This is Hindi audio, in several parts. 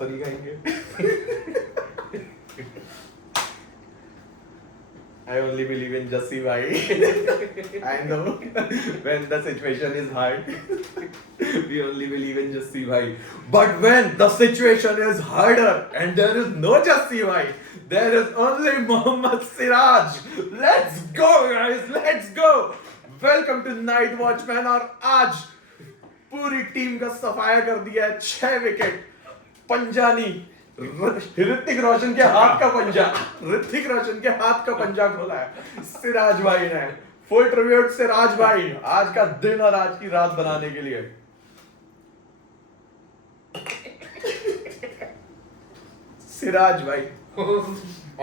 तो नहीं खाएंगे। I only believe in Jassi bhai. I know when the situation is hard, we only believe in Jassi bhai. But when the situation is harder and there is no Jassi bhai, there is only Mohammad Siraj. Let's go guys, let's go. Welcome to Night Watchman और आज पूरी टीम का सफाया कर दिया है 6 विकेट पंजानी ऋतिक रोशन के हाथ का पंजा ऋतिक रोशन के हाथ का पंजा खोला है सिराज भाई ने। फुल ट्रिब्यूट सिराज भाई आज का दिन और आज की रात बनाने के लिए। सिराज भाई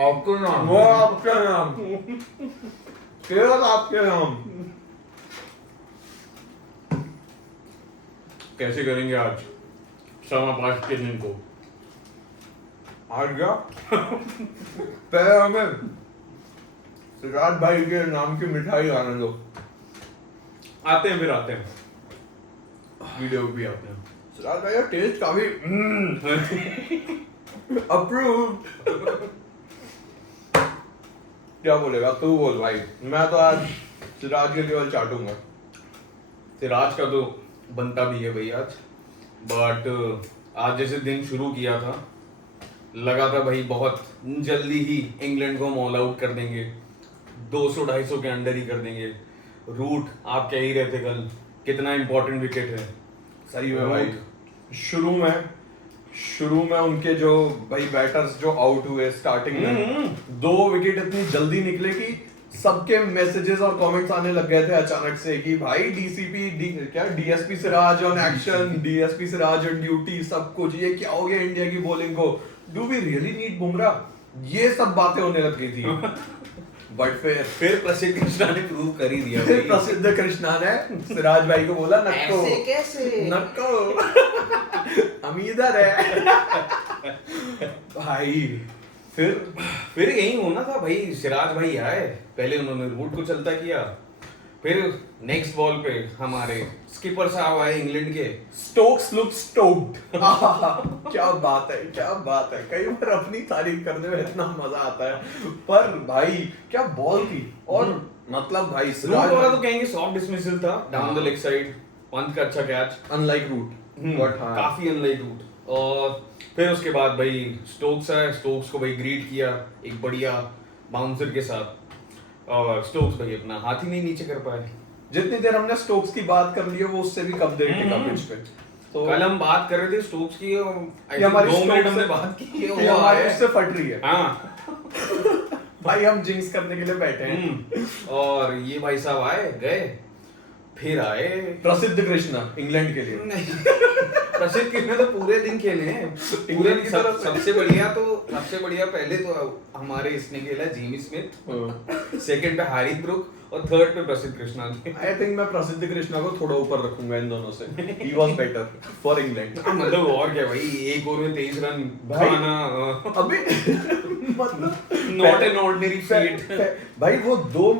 आपको नाम वो आपका नाम केवल आपके नाम। कैसे करेंगे आज सवा 5 के दिन को? आ गया पहले हमें सिराज भाई के नाम की मिठाई आने दो। आते हैं, फिर आते हैं, वीडियो भी आते हैं। सिराज भाई का टेस्ट काफी अप्रूव्ड। क्या बोलेगा तू बोल भाई। मैं तो आज सिराज के केवल चाटूंगा। सिराज का तो बनता भी है भाई आज, बट आज जैसे दिन शुरू किया था लगा था भाई बहुत जल्दी ही इंग्लैंड को हम ऑल आउट कर देंगे, 200-250 के अंडर ही कर देंगे। रूट आप कह ही रहे थे कल कितना इंपॉर्टेंट विकेट है। सही में भाई शुरू में उनके जो भाई बैटर्स जो आउट हुए स्टार्टिंग में 2 विकेट इतनी जल्दी निकले कि सबके मैसेजेस और कमेंट्स आने लग गए थे अचानक से कि भाई DSP Siraj on action, DSP Siraj on duty, सब कुछ ये क्या हो गया इंडिया की बॉलिंग को, do we really need Bumrah, ये सब बातें होने लग गई थी। बट फिर प्रसिद्ध कृष्णा ने प्रूव कर ही दिया फिर भाई। प्रसिद्ध कृष्णा ने सिराज भाई को बोला नक्को ऐसे कैसे नक्को हम इधर है भाई। फिर यही होना था भाई। सिराज भाई आए, पहले उन्होंने रूट को चलता किया, फिर नेक्स्ट बॉल पे हमारे स्किपर साहब आए इंग्लैंड के, स्टोक्स लुक स्टोक्ड। क्या बात है, क्या बात है। कई बार अपनी तारीफ करने में इतना मजा आता है, पर भाई क्या बॉल थी। और मतलब भाई रूट वाला तो कहेंगे सॉफ्ट डिसमिसल था down the leg side, Pant का अच्छा कैच, अनलाइक रूट बट हाँ काफी अनलाइक रूट। और फिर उसके बाद भाई स्टोक्स आया, स्टोक्स को भाई ग्रीट किया एक बढ़िया बाउंसर के साथ, और स्टोक्स भाई अपना हाथ ही नहीं नीचे कर पाए। जितनी देर हमने स्टोक्स की बात कर ली है वो उससे भी कम देर टिका पिच पे। तो कल हम बात कर रहे थे स्टोक्स की, हमारी 2 मिनट हमने से- बात की है, ये वो हमारे आए। उससे फट रही है। हाँ भाई हम जिंक्स करने के लिए बैठे हैं। और ये भाई साहब आए गए, फिर आए प्रसिद्ध कृष्णा इंग्लैंड के लिए। प्रसिद्ध कृष्णा तो पूरे दिन खेले हैं पूरे की तरफ से। सबसे बढ़िया पहले तो हमारे इसने खेला जिमी स्मिथ, सेकंड पे हैरी ब्रूक और थर्ड पे प्रसिद्ध कृष्णा। आई थिंक मैं प्रसिद्ध कृष्णा को थोड़ा ऊपर रखूंगा इन दोनों से। He was better for England. मतलब और क्या भाई, एक ओवर में 23 रन भाई, बनाना अभी मतलब नॉट एन ऑर्डिनरी फीट। भाई वो 2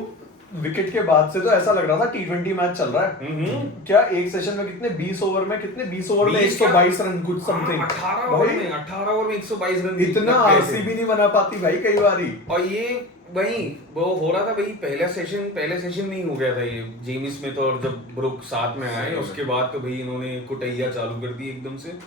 विकेट के बाद से तो ऐसा लग रहा था T20 मैच चल रहा है। क्या एक सेशन में कितने 20 ओवर में 122 रन कुछ समथिंग। 18 ओवर में 122 रन इतना आरसीबी नहीं बना पाती भाई कई बारी। और ये वही वो हो रहा था भाई, पहले सेशन में ही हो गया था ये जेमी स्मिथ और जब ब्रुक साथ में आए, उसके बाद तो भाई इन्होंने कुटैया चालू कर दी एकदम से।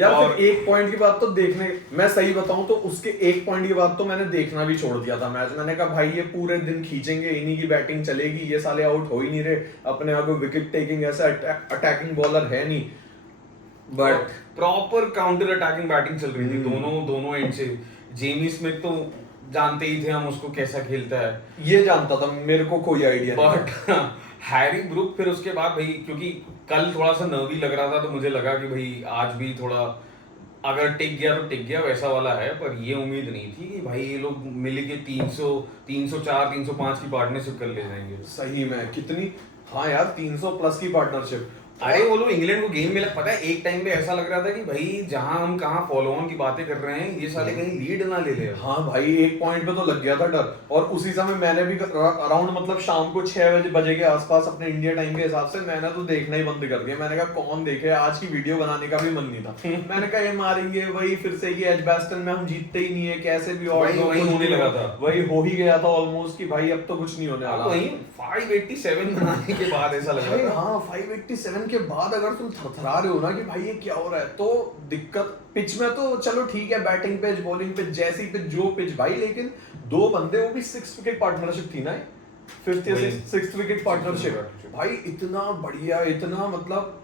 यार और फिर 1 पॉइंट की बात तो देखने, मैं सही बताऊं तो उसके 1 पॉइंट की बात तो मैंने देखना भी छोड़ दिया था मैच। मैंने कहा भाई ये पूरे दिन खींचेंगे, इन्हीं की बैटिंग चलेगी, ये साले आउट हो ही नहीं रहे, अपने आप विकेट टेकिंग ऐसा अटैकिंग बॉलर है नहीं। But proper counter attacking batting चल रही थी दोनों एंड से। जेमी स्मिथ तो जानते ही थे हम उसको कैसा खेलता है, ये जानता था, मेरे को कोई आइडिया नहीं। बट हैरी ब्रूक फिर उसके बाद भाई, क्योंकि कल थोड़ा सा नर्वी लग रहा था तो मुझे लगा कि भाई आज भी थोड़ा अगर टिक गया तो टिक गया वैसा वाला है, पर ये उम्मीद नहीं थी कि भाई ये लोग मिल के 304 305 की पार्टनरशिप कर ले जाएंगे। सही में कितनी, हाँ यार 300 प्लस की पार्टनरशिप। अरे वो लोग इंग्लैंड को गेम में पता है एक टाइम पे ऐसा लग रहा था कि भाई जहां हम कहाँ फॉलो ऑन की बातें कर रहे हैं ये साले कहीं लीड ना ले ले। हाँ भाई, एक पॉइंट पे तो लग गया था डर। और उसी समय मैंने भी अराउंड मतलब शाम को 6 बजे के आसपास अपने इंडिया टाइम के हिसाब से मैंने तो देखना ही बंद कर दिया। मैंने कहा कौन देखे, आज की वीडियो बनाने का भी मन नहीं था। मैंने कहा ये मारेंगे वही फिर से, ये एजबास्टन में हम जीतते ही नहीं है कैसे भी, और वही होने लगा था, वही हो ही गया था ऑलमोस्ट कि भाई अब तो कुछ नहीं होने वाला। वही 587 बनाने के बाद ऐसा लग रहा था। हाँ 587 के बाद अगर तुम थरथरा रहे हो ना कि भाई ये क्या हो रहा है, तो दिक्कत। पिच में तो चलो ठीक है, बैटिंग पिच बॉलिंग पिच जैसी पिच जो पिच भाई, लेकिन दो बंदे वो भी 6 विकेट पार्टनरशिप थी ना, 5th या 6th विकेट पार्टनरशिप भाई, इतना बढ़िया, इतना मतलब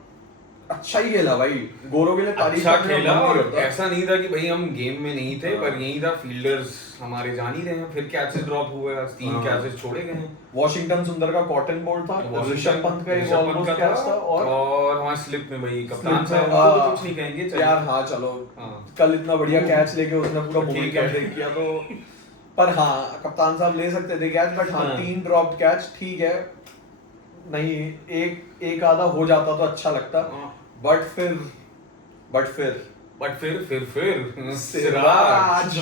अच्छा ही खेला भाई। गोरो के लिए तारीफ अच्छा करने खेला, का मन और नहीं होता। ऐसा नहीं था कि भाई हम गेम में नहीं थे, हाँ। पर यही था फील्डर्स हमारे जान ही रहे हैं। फिर कैचेस ड्रॉप हुए, 3 हाँ। कैचेस छोड़े गए हैं। वॉशिंगटन सुंदर का कॉटन बॉल था, ऋषभ पंत का एक ऑलमोस्ट कैच था, और हमारे स्लिप में भाई कप्तान साहब हाँ। को तो कुछ नहीं कहेंगे चलिए। यार हाँ चलो, हाँ। कल इतना बढ़िया कैच लेके उसने पूरा ठीक मोमेंटम है। ब्रेक किया तो, पर हाँ कप्तान साहब ले सकते थे कैच, बट हाँ हाँ। 3 ड्रॉप कैच ठीक है, नहीं एक आधा हो जाता तो अच्छा लगता। हाँ। बट फिर सिराज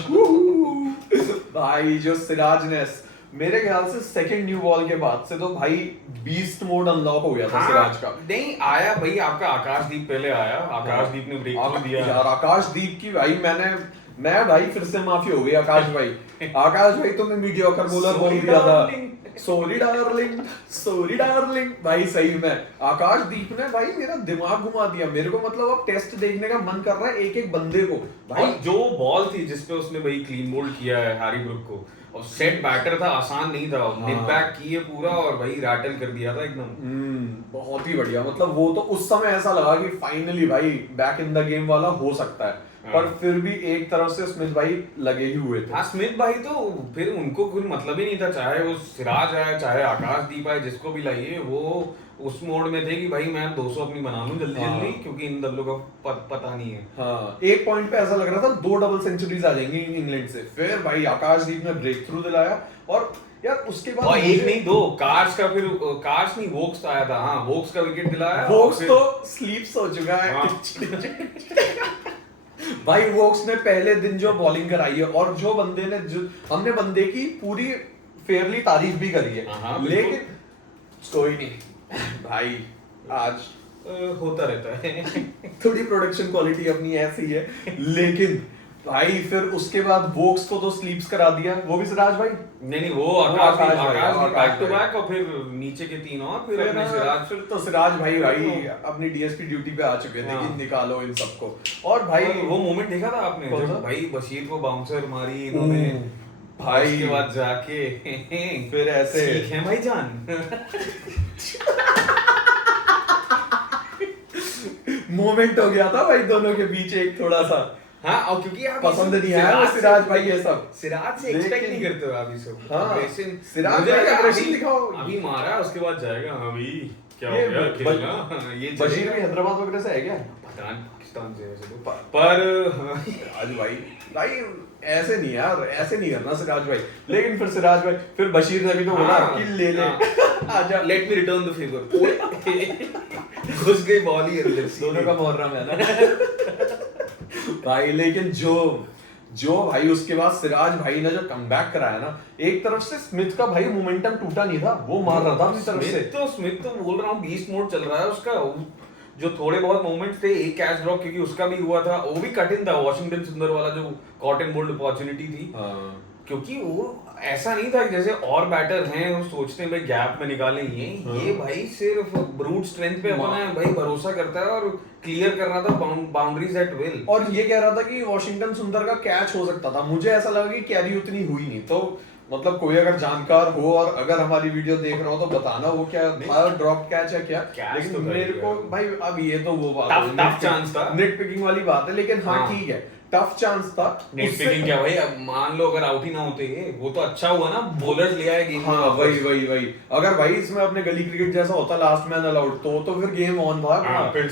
भाई जो सिराजनेस, मेरे ख्याल से सेकंड न्यू बॉल के बाद से तो भाई बीस्ट मोड अनलॉक हो गया था सिराज का। नहीं आया भाई, आपका आकाशदीप पहले आया, आकाशदीप ने ब्रेक थ्रू दिया यार आकाशदीप की भाई, मैं भाई फिर से माफी हो गई आकाश भाई। आकाश भाई तुमने मीडियोकर बॉलर बोल दिया था, सॉरी डार्लिंग भाई। सही में आकाशदीप ने भाई मेरा दिमाग घुमा दिया। मेरे को मतलब अब टेस्ट देखने का मन कर रहा है एक एक बंदे को भाई। और जो बॉल थी जिसपे उसने भाई क्लीन बोल्ड किया है हैरी ब्रुक को, और सेट बैटर था, आसान नहीं था, निप बैक किए पूरा और भाई रैटल कर दिया था एकदम। बहुत ही बढ़िया, मतलब वो तो उस समय ऐसा लगा कि फाइनली भाई बैक इन द गेम वाला हो सकता है। पर फिर भी एक तरफ से स्मिथ भाई लगे ही हुए थे। हाँ स्मिथ भाई तो फिर उनको कोई मतलब ही नहीं था, चाहे वो सिराज आए चाहे आकाशदीप आए, जिसको भी लाइए वो उस मोड में थे कि भाई मैं 200 अपनी बना लूं जल्दी जल्दी, क्योंकि इन दलों का पता नहीं है। हाँ एक पॉइंट पे ऐसा लग रहा था 2 डबल सेंचुरीज आ जाएंगी इंग्लैंड से। फिर भाई आकाशदीप ने ब्रेक थ्रू दिलाया, और यार उसके बाद और एक नहीं दो, कार्स का फिर कार्स नहीं वोक्स आया था, हाँ वोक्स का विकेट दिलाया। वोक्स तो स्लीप्स हो चुका है भाई। वोक्स ने पहले दिन जो बॉलिंग कराई है, और जो बंदे ने हमने बंदे की पूरी फेयरली तारीफ भी करी है, लेकिन कोई नहीं भाई, आज होता रहता है थोड़ी प्रोडक्शन क्वालिटी अपनी ऐसी है। लेकिन भाई फिर उसके बाद वोक्स को तो स्लीप्स करा दिया, वो भी सिराज भाई। नहीं वो आकाश बैक टू भाई। बैक, और फिर नीचे के 3 और फिर अपने सिराज, फिर तो सिराज भाई अपनी डीएसपी ड्यूटी पे आ चुके थे कि निकालो इन सबको। और भाई वो मोमेंट देखा था आपने जब भाई बशीर को बाउंसर मारी इन्होंने भाई, उसके बाद जाके फिर ऐसे ठीक है भाईजान मोमेंट हो गया था भाई दोनों के बीच एक थोड़ा सा। हाँ, और क्योंकि आप पसंद नहीं आया सिराज भाई ये सब, सिराज से एक्सपेक्ट नहीं करते हो आप ये सब। हाँ, सिराज मुझे भाई लगा aggression दिखाओ। अभी मारा उसके बाद जाएगा, हाँ भाई क्या हो गया खेलना, ये बशीर भी हैदराबाद वगैरह से है क्या? पता नहीं, पाकिस्तान से वैसे तो, पर सिराज भाई ऐसे नहीं यार, ऐसे नहीं करना सिराज भाई। लेकिन फिर सिराज भाई, फिर बशीर ने भी तो बोला कि ले आजा, let me return the favour घुस गई बॉल ही अंदर से। दोनों का मुहर्रम है ना भाई। लेकिन जो भाई उसके बाद सिराज भाई ने जो कमबैक कराया ना, एक तरफ से स्मिथ का भाई मोमेंटम टूटा नहीं था, वो मार रहा था अपनी तरफ से। स्मिथ तो बोल रहा हूँ बीस्ट मोड चल रहा है उसका। जो थोड़े बहुत मोमेंट्स थे, एक कैच ड्रॉप क्योंकि उसका भी हुआ था, वो भी कठिन था, वॉशिंगटन सुंदर वाला जो कॉटन बोल्ड अपॉर्चुनिटी थी। क्योंकि वो ऐसा नहीं था कि जैसे और बैटर हैं वो सोचते हैं भाई गैप में निकालेंगे, ये भाई सिर्फ ब्रूट स्ट्रेंथ पे अपना भाई भरोसा करता है और क्लियर कर रहा था बाउंड्रीज एट विल। और ये कह रहा था कि वॉशिंगटन सुंदर का कैच हो सकता था। मुझे ऐसा लगा कि कैरी उतनी हुई नहीं, तो मतलब कोई अगर जानकार हो और अगर हमारी वीडियो देख रहा हो तो बताना वो क्या था, ड्रॉप कैच है क्या? लेकिन तो मेरे को भाई अब ये तो वो बात टफ चांस था, नेट पिकिंग वाली बात है। लेकिन हाँ ठीक है, टफ चांस था। नेट पिकिंग क्या भाई, अब मान लो अगर आउट ही ना होते, वो तो अच्छा हुआ ना, बॉलर्स ले आए गेम में। हाँ वही अगर भाई इसमें अपने गली क्रिकेट जैसा होता लास्ट मैन अलाउड, तो फिर गेम ऑन था। फिर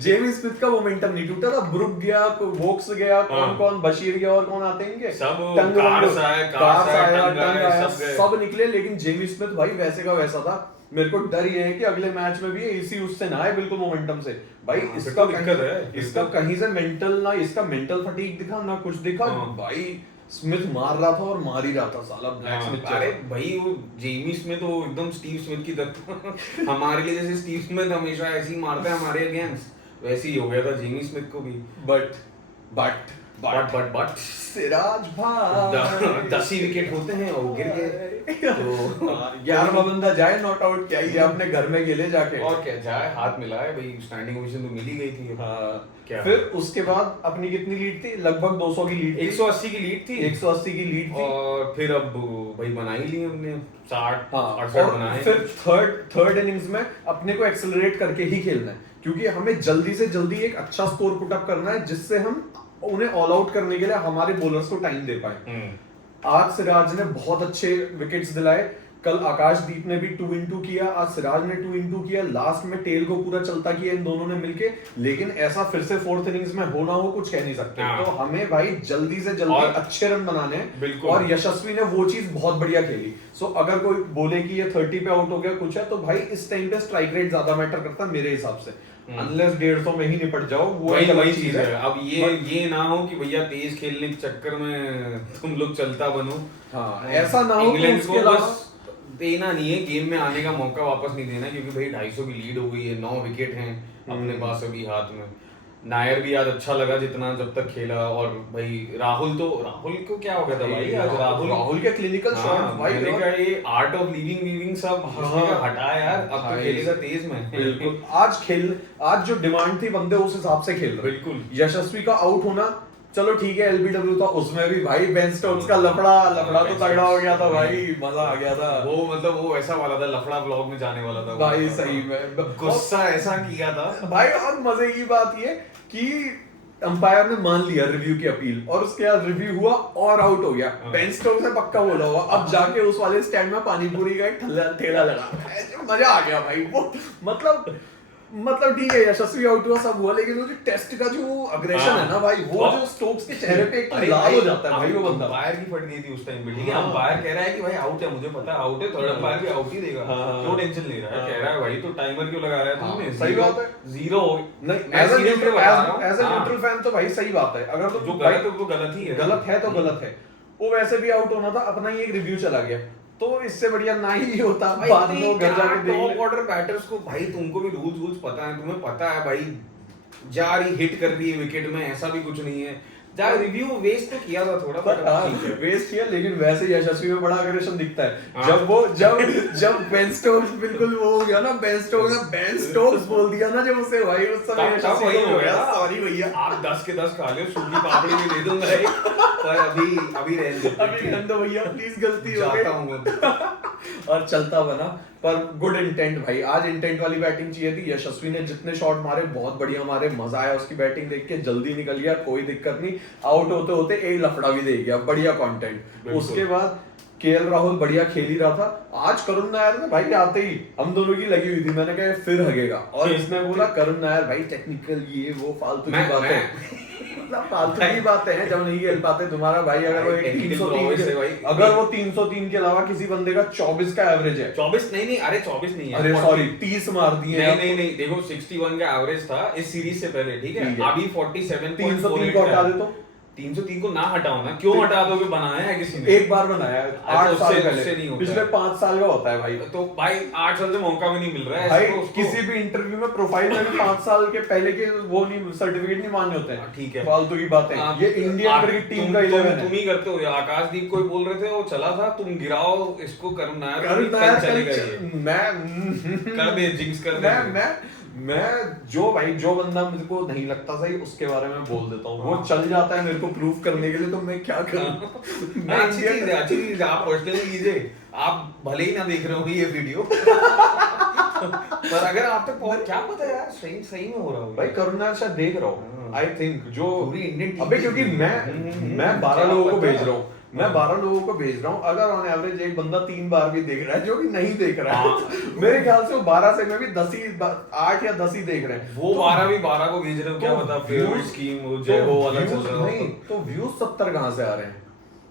जेमी स्मिथ का मोमेंटम नहीं टूटा था, ब्रुक गया, वोक्स गया, कौन बशीर गया और कौन आते हैं सब, कार्स आया, आया, सब निकले। लेकिन जेमी स्मिथ भाई वैसे का वैसा था, मेरे को डर ये है कि अगले मैच में भी ये इसी उससे ना आए बिल्कुल मोमेंटम से भाई। हाँ, इसका फिर तो दिक्कत है, इसका कहीं से मेंटल ना, इसका मेंटल फटीग दिखा ना कुछ दिखा भाई। स्मिथ मार रहा था और मार ही रहा था साला ब्लैक स्मिथ। अरे भाई वो जेमी स्मिथ वो एकदम स्टीव स्मिथ की तरह हमारे लिए जैसे स्टीव स्मिथ हमेशा ऐसे ही मारता है हमारे अगेंस्ट, वैसे ही हो गया था जेमी स्मिथ को भी। बट सिराज भाई 10 ही विकेट होते हैं और गिर गए तो 11वां बंदा जाए नॉट आउट, क्या ही अपने घर में गिले जाके, और क्या जाए, हाथ मिलाए भाई, स्टैंडिंग ओवेशन तो मिल ही गई थी। हाँ। क्या फिर उसके बाद अपनी कितनी लीड थी, लगभग 200 की लीड, 180 की लीड थी, 180 की लीड थी। और फिर अब भाई बना ही ली हमने 60 हाँ, 68 बनाए। फिर थर्ड इनिंग्स में अपने को एक्सेलरेट करके ही खेलना है, क्योंकि हमें जल्दी से जल्दी एक अच्छा स्कोर पुट अप करना है जिससे हम उन्हें ऑल आउट करने के लिए हमारे बॉलर्स को टाइम दे पाए। आज सिराज ने बहुत अच्छे विकेट्स दिलाए, कल आकाशदीप ने भी 2-in-2 किया, आज सिराज ने 2-in-2 किया, लास्ट में टेल को पूरा चलता किया इन दोनों ने मिलके। लेकिन ऐसा फिर से फोर्थ इनिंग्स में होना हो कुछ कह नहीं सकते। हाँ। तो हमें भाई जल्दी से जल्दी अच्छे रन बनाने हैं, और यशस्वी ने वो चीज बहुत बढ़िया खेली। सो अगर कोई बोले कि ये 30 पे आउट हो गया कुछ है, तो भाई इस टाइम पे स्ट्राइक रेट ज्यादा मैटर करता है मेरे हिसाब से, अनलेस 150 में ही निपट जाओ, वो वही चीज है। अब ये ना हो कि भैया तेज खेलने के चक्कर में तुम लोग चलता बनो। हाँ, ऐसा ना हो। इंग्लैंड को बस देना नहीं है गेम में आने का मौका, वापस नहीं देना, क्योंकि भाई 250 की लीड हो गई है, 9 विकेट हैं अपने पास अभी हाथ में। नायर भी आज अच्छा लगा जितना जब तक खेला, और भाई राहुल को क्या हो गया था भाई आज, राहुल के क्लिनिकल शॉट भाई, मैंने कहा ये आर्ट ऑफ लीविंग सब हटाया यार, अब तो खेलेगा तेज में। बिल्कुल, आज जो डिमांड थी बंदे उस हिसाब से खेल रहे। बिल्कुल। यशस्वी का आउट होना चलो ठीक है, एलबीडब्ल्यू था, उसमें भी भाई बेन स्टोक्स का लफड़ा तो तगड़ा हो गया था भाई, मजा आ गया था। वो मतलब वो ऐसा वाला था, लफड़ा ब्लॉग में जाने वाला था भाई, सही में गुस्सा ऐसा किया था भाई। और मजे की बात ये कि अंपायर ने मान लिया रिव्यू की अपील, और उसके बाद रिव्यू हुआ और आउट हो गया। बेन स्टोक्स ने पक्का बोला हुआ, अब जाके उस वाले स्टैंड में पानी पूरी का एक ठेला लगा, मजा आ गया भाई। वो मतलब ठीक है, यशस्वी आउट हुआ, सब हुआ, लेकिन वो जो टेस्ट का जो अग्रेशन है ना भाई, वो जो स्टोक्स के चेहरे पे एक लाल हो जाता है भाई वो बंदा। अंपायर की फट गई थी उस टाइम पे, ठीक है, अंपायर कह रहा है कि भाई आउट है, मुझे पता है आउट है, थर्ड अंपायर भी आउट ही देगा, क्यों टेंशन ले रहा है, कह रहा है भाई तो टाइमर क्यों लगा रहा है तुमने, सही बात है, 0 हो नहीं, एज अ न्यूट्रल फैन तो भाई सही बात है, अगर तो जो गलत है वो गलत ही है, गलत है तो गलत है। वो वैसे भी आउट होना था, अपना ही एक रिव्यू चला गया, तो इससे बढ़िया ना ही होता। बाद में घर जाके टॉप ऑर्डर बैटर्स को भाई, तुमको भी रूल्स पता है, तुम्हें पता है भाई जा रही हिट कर रही है विकेट में, ऐसा भी कुछ नहीं है, जा रिव्यू वेस्ट तो किया था थोड़ा, बट वेस्ट किया, लेकिन वैसे यशस्वी में बड़ा अग्रेशन दिखता है। जब बेन स्टोक्स बिल्कुल वो हो गया ना, बेन स्टोक्स बोल दिया ना जब उसे, भाई उस समय यशस्वी हो गया, सॉरी भैया, आप 10 के 10 खा लो, सूखी पापड़ी भी दे दूंगा पर अभी रहने दो भैया, प्लीज गलती हो गई और चलता बना। पर गुड इंटेंट भाई, आज इंटेंट वाली बैटिंग चाहिए थी। यशस्वी ने जितने शॉट मारे बहुत बढ़िया मारे, मजा आया उसकी बैटिंग देख के, जल्दी निकल गया, कोई दिक्कत नहीं, आउट होते होते एक लफड़ा भी दे गया, बढ़िया कंटेंट। उसके बाद केएल राहुल बढ़िया खेल ही रहा था। आज करुण नायर ने भाई आते ही हम दोनों की लगी हुई थी, मैंने कहा फिर हगेगा, और इसने बोला करुण नायर भाई टेक्निकल ये वो फालतू की बातें, मतलब फालतू की बातें हैं, जब नहीं खेल पाते तुम्हारा भाई, अगर वो 303 के अलावा किसी बंदे का 24 का एवरेज है, 24 नहीं, अरे 24 नहीं है, अरे सॉरी 30 मार दिए, नहीं देखो 61 का एवरेज था इस सीरीज से पहले, ठीक है, अभी 47 303 को हटा दे तो 303 को ना हटाओ ना, क्यों हटा दोगे, बनाया है किसी ने, एक बार बनाया है 8 साल पहले, पिछले 5 साल का होता है भाई, तो भाई 8 साल से मौका भी नहीं मिल रहा है भाई, किसी भी इंटरव्यू में प्रोफाइल में भी 5 साल के पहले के वो नहीं, सर्टिफिकेट नहीं मान्य होते हैं, ठीक है, फालतू की बातें, ये इंडियन क्रिकेट टीम का 11 है, तुम ही करते हो, आकाशदीप कोई बोल रहे थे वो चला था, तुम गिराओ इसको, करुण नायर चलेगा, मैं कर दे जिंक्स कर दे, मैं जो बंदा मुझे को नहीं लगता सही उसके बारे में बोल देता हूँ, वो चल जाता है मेरे को प्रूफ करने के लिए, तो मैं क्या करूँ। मैं अच्छी चीज है, आप पर्सनली लीजिए, आप भले ही ना देख रहे हो ये वीडियो पर अगर आप तक पहुंच, क्या पता यार सही में हो रहा हो भाई, करुण नायर शायद देख रहा हूँ, आई थिंक, जो पूरी इंडियन, अबे क्योंकि मैं 12 लोगों को भेज रहा हूँ, मैं 12 लोगों को भेज रहा हूँ, अगर ऑन एवरेज एक बंदा 3 बार भी देख रहा है, जो कि नहीं देख रहा है, मेरे ख्याल से वो 12 से में भी 8 या 10 ही देख रहे हैं, वो 12 भी 12 को भेज रहे हो, क्या पता फेवरेट स्कीम वो जय हो वाला चल रहा हो, नहीं तो व्यूज 70 कहां से आ रहे हैं,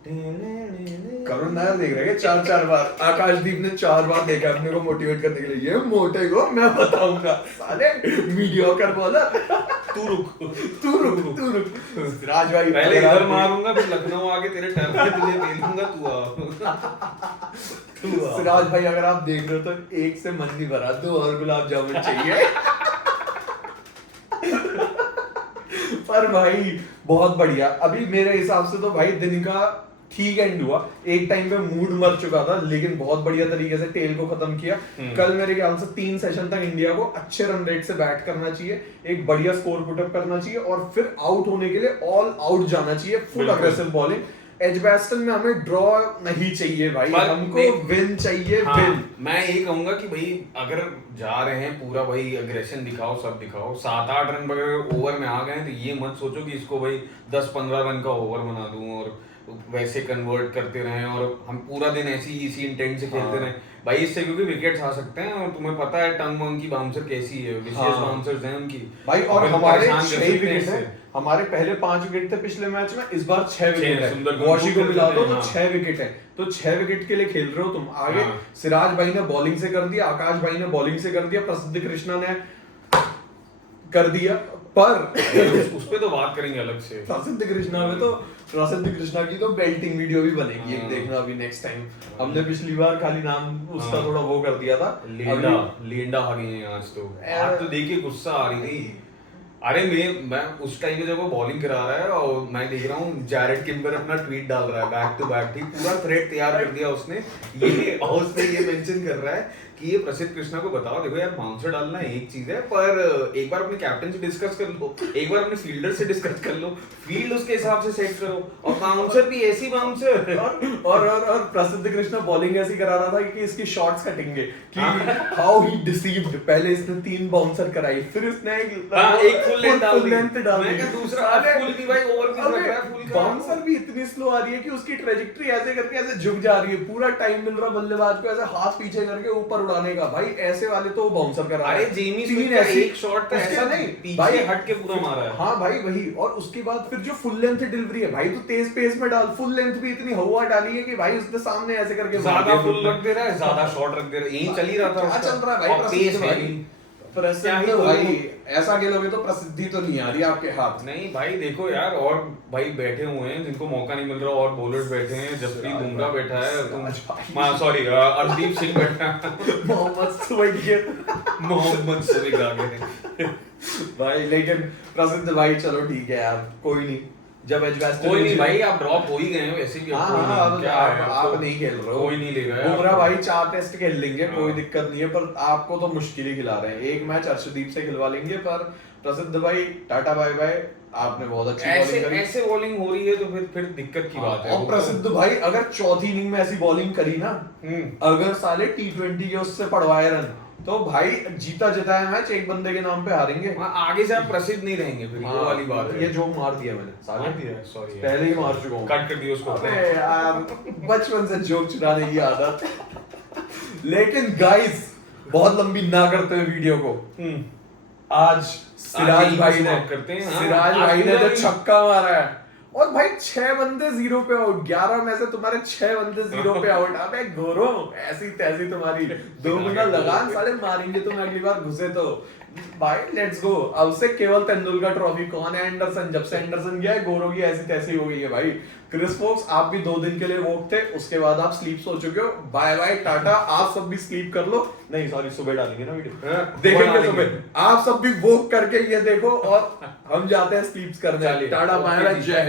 करुण नायर देख रहे हैं 4-4 बार, आकाशदीप ने 4 बार देखा अपने को मोटिवेट करने के लिए, ये मोटे को मैं बताऊंगा साले मीडियोकर बोला। तू रुक तू रुक राज भाई पहले अगर इधर आप- मारूंगा फिर लखनऊ आके तेरे टर्फ पे तुझे बेलूंगा, तू आ। सिराज भाई अगर आप देख रहे हो तो एक से मन नहीं भरा, 2 और गुलाब जामुन चाहिए। पर भाई बहुत बढ़िया, अभी मेरे हिसाब से तो भाई दिन का ठीक एंड हुआ। एक टाइम पे मूड मर चुका था लेकिन बहुत बढ़िया तरीके से टेल को खत्म किया। कल मेरे ख्याल से 3 सेशन तक इंडिया को अच्छे रन रेट से बैट करना चाहिए, एक बढ़िया स्कोर पुटअप करना चाहिए और फिर आउट होने के लिए ऑल आउट जाना चाहिए, फुल बिल्कुल। Aggressive bowling. एजबैस्टन में हमें ड्रॉ नहीं चाहिए भाई, पर हमको मैं- विन चाहिए, हाँ, विन। मैं ये कहूंगा कि भाई अगर जा रहे हैं पूरा भाई अग्रेशन दिखाओ, सब दिखाओ। 7-8 रन अगर ओवर में आ गए तो ये मत सोचो कि इसको भाई 10-15 रन का ओवर बना दूं और वैसे कन्वर्ट करते रहें और हम पूरा दिन ऐसी इसी इंटेंट से खेलते हाँ। रहें भाई। इससे क्योंकि विकेट्स आ सकते हैं और तुम्हें पता है टंग मंग की बाउंसर कैसी है, विशियस हाँ। बाउंसर्स हैं उनकी भाई। और हमें हमारे परेशान कर 6 सकते हैं विकेट इससे। है, हमारे पहले 5 विकेट थे पिछले मैच में, इस बार 6 विकेट है। सुंदर वॉशी को मिला दो तो हाँ। 6 विकेट है, तो 6 विकेट के लिए खेल रहे हो तुम। आगे हाँ। सिराज भाई ने बॉलिंग से कर दिया, आकाश भाई ने बॉलिंग से कर दिया, प्रसिद्ध कृष्णा ने कर दिया। पर उस पे तो बात करेंगे अलग से। प्रसिद्ध कृष्णा में तो प्रसिद्ध कृष्णा की तो बेल्टिंग वीडियो भी बनेगी, एक हाँ। देखना अभी नेक्स्ट टाइम। हमने पिछली बार खाली नाम उसका हाँ। थोड़ा वो कर दिया था। लेंडा आ गई है आज तो। आज तो देखिए गुस्सा आ रही थी। अरे मैं उस टाइम पे जब वो बॉलिंग करा रहा है और मैं देख रहा हूँ जैरेड किम्बर अपना ट्वीट डाल रहा है बैक टू बैक, ठीक पूरा थ्रेड तैयार कर दिया उसने। ये और उसने ये मेंशन कर रहा है कि ये प्रसिद्ध कृष्णा को बताओ, देखो यार बाउंसर डालना एक चीज है पर एक बार अपने कैप्टन से डिस्कस कर लो, एक बार अपने फील्डर से डिस्कस कर लो, फील्ड उसके हिसाब से सेट करो और बाउंसर भी ऐसी बाउंसर। और प्रसिद्ध कृष्णा बॉलिंग ऐसी करा रहा था कि इसकी शॉट्स कटेंगे कि हाउ ही डिसीव्ड। पहले इसने 3 बाउंसर कराई, फिर इसने एक फुल लेंथ डाल दी। डाल मैं दी। कहा दूसरा फुल भी भाई ओवर भी लग रहा है, फुल का बाउंसर भी इतनी स्लो आ रही है कि उसकी ट्रेजेक्टरी ऐसे करके ऐसे झुक जा रही है, पूरा टाइम मिल रहा बल्लेबाज को ऐसे हाथ पीछे करके ऊपर उड़ाने का। भाई ऐसे वाले तो बाउंसर करा रहा है। अरे जेमी तीन स्मिथ का ऐसी- एक शॉट तो उसके ऐसा नहीं पीछे भाई, हट के पूरा मारा है। हाँ भाई वही। और उसके बाद फिर जो फुल लेंथ डिलीवरी है भाई, तो तेज पेस में डाल, फुल लेंथ भी इतनी हवा डाली है कि भाई उसने सामने ऐसे करके मार ज्यादा दिया फुल बिल्कुल। रख दे रहा है, ज्यादा शॉट रख दे रहा है, यही चल ही रहा था क्या उसका। चल रहा है भाई और प्रसिद्ध पेस है भाई? ही। प्रसिद्ध क्या ही भाई बोलूं? ऐसा खेलोगे तो प्रसिद्धि तो नहीं आ रही आपके हाथ। नहीं भाई देखो यार, और भाई बैठे हुए हैं जिनको मौका नहीं मिल रहा, और बॉलर्स बैठे हैं, जसप्रीत बुमराह बैठा है, सिराज भाई। तुम सॉरी अर्शदीप सिंह बैठा है, मोहम्मद सुबैर मोहम्मद शमी आ गए। भाई। लेकिन प्रसिद्ध भाई चलो ठीक है यार, कोई नहीं। जब एजबैस्टन कोई नहीं भाई, आप ड्रॉप हो ही गए हैं वैसे भी। अब हाँ कोई हाँ, नहीं, अब क्या है, अब आप तो नहीं खेल रहे हो, कोई नहीं ले रहा है। बुमराह भाई 4 टेस्ट खेल लेंगे, हाँ। कोई दिक्कत नहीं है। पर आपको तो मुश्किल ही खिला रहे हैं। एक मैच अर्शदीप से खिलवा लेंगे, पर प्रसिद्ध भाई टाटा बाय बाय। आपने बहुत अच्छी ऐसे बॉलिंग करी। ऐसे बॉलिंग हो रही है तो फिर दिक्कत की बात है। और प्रसिद्ध भाई अगर चौथी इनिंग में ऐसी बॉलिंग करी ना, हम्म। अगर साले T20 के उससे पड़वाए रन, तो भाई जीता जिताया मैच एक बंदे के नाम पे हारेंगे। हाँ, आगे से आप प्रसिद्ध नहीं रहेंगे फिर, ये वाली बात है। ये जोक मार दिया मैंने साले, मार दिया, sorry यार। पहले ही मार चुका हूँ। कट कर दिया उसको। अबे यार बचपन से जोक चुराने की आदत। लेकिन गाइस बहुत लंबी ना करते हुए वीडियो को, आज सिराज यहीं भाई पे ने समाप्त करते हैं, हाँ। सिराज आज भाई ने पूरा जो छक्का मारा है, और भाई 6 बंदे 0 पे आउट, 11 में से तुम्हारे 6 बंदे 0 पे आउट। अबे गोरो ऐसी तैसी तुम्हारी 2 गुना लगान साले मारेंगे तुम अगली बार घुसे तो। भाई लेट्स गो। अब से केवल तेंदुलकर ट्रॉफी कौन है? एंडरसन। जब से एंडरसन गया है, गोरो की ऐसी तैसी हो गई है भाई। क्रिस वोक्स आप भी 2 दिन के लिए वोक थे, उसके बाद आप स्लीप सो चुके हो। Bye bye tata. आप सब भी स्लीप कर लो। नहीं सॉरी, सुबह डालेंगे ना वीडियो, हाँ, देखेंगे डालेंगे। सुबह। आप सब भी वोक करके ये देखो, और हम जाते हैं स्लीप्स करने। चलिए, टाटा बाय बाय, ओके जी। जय हिंद।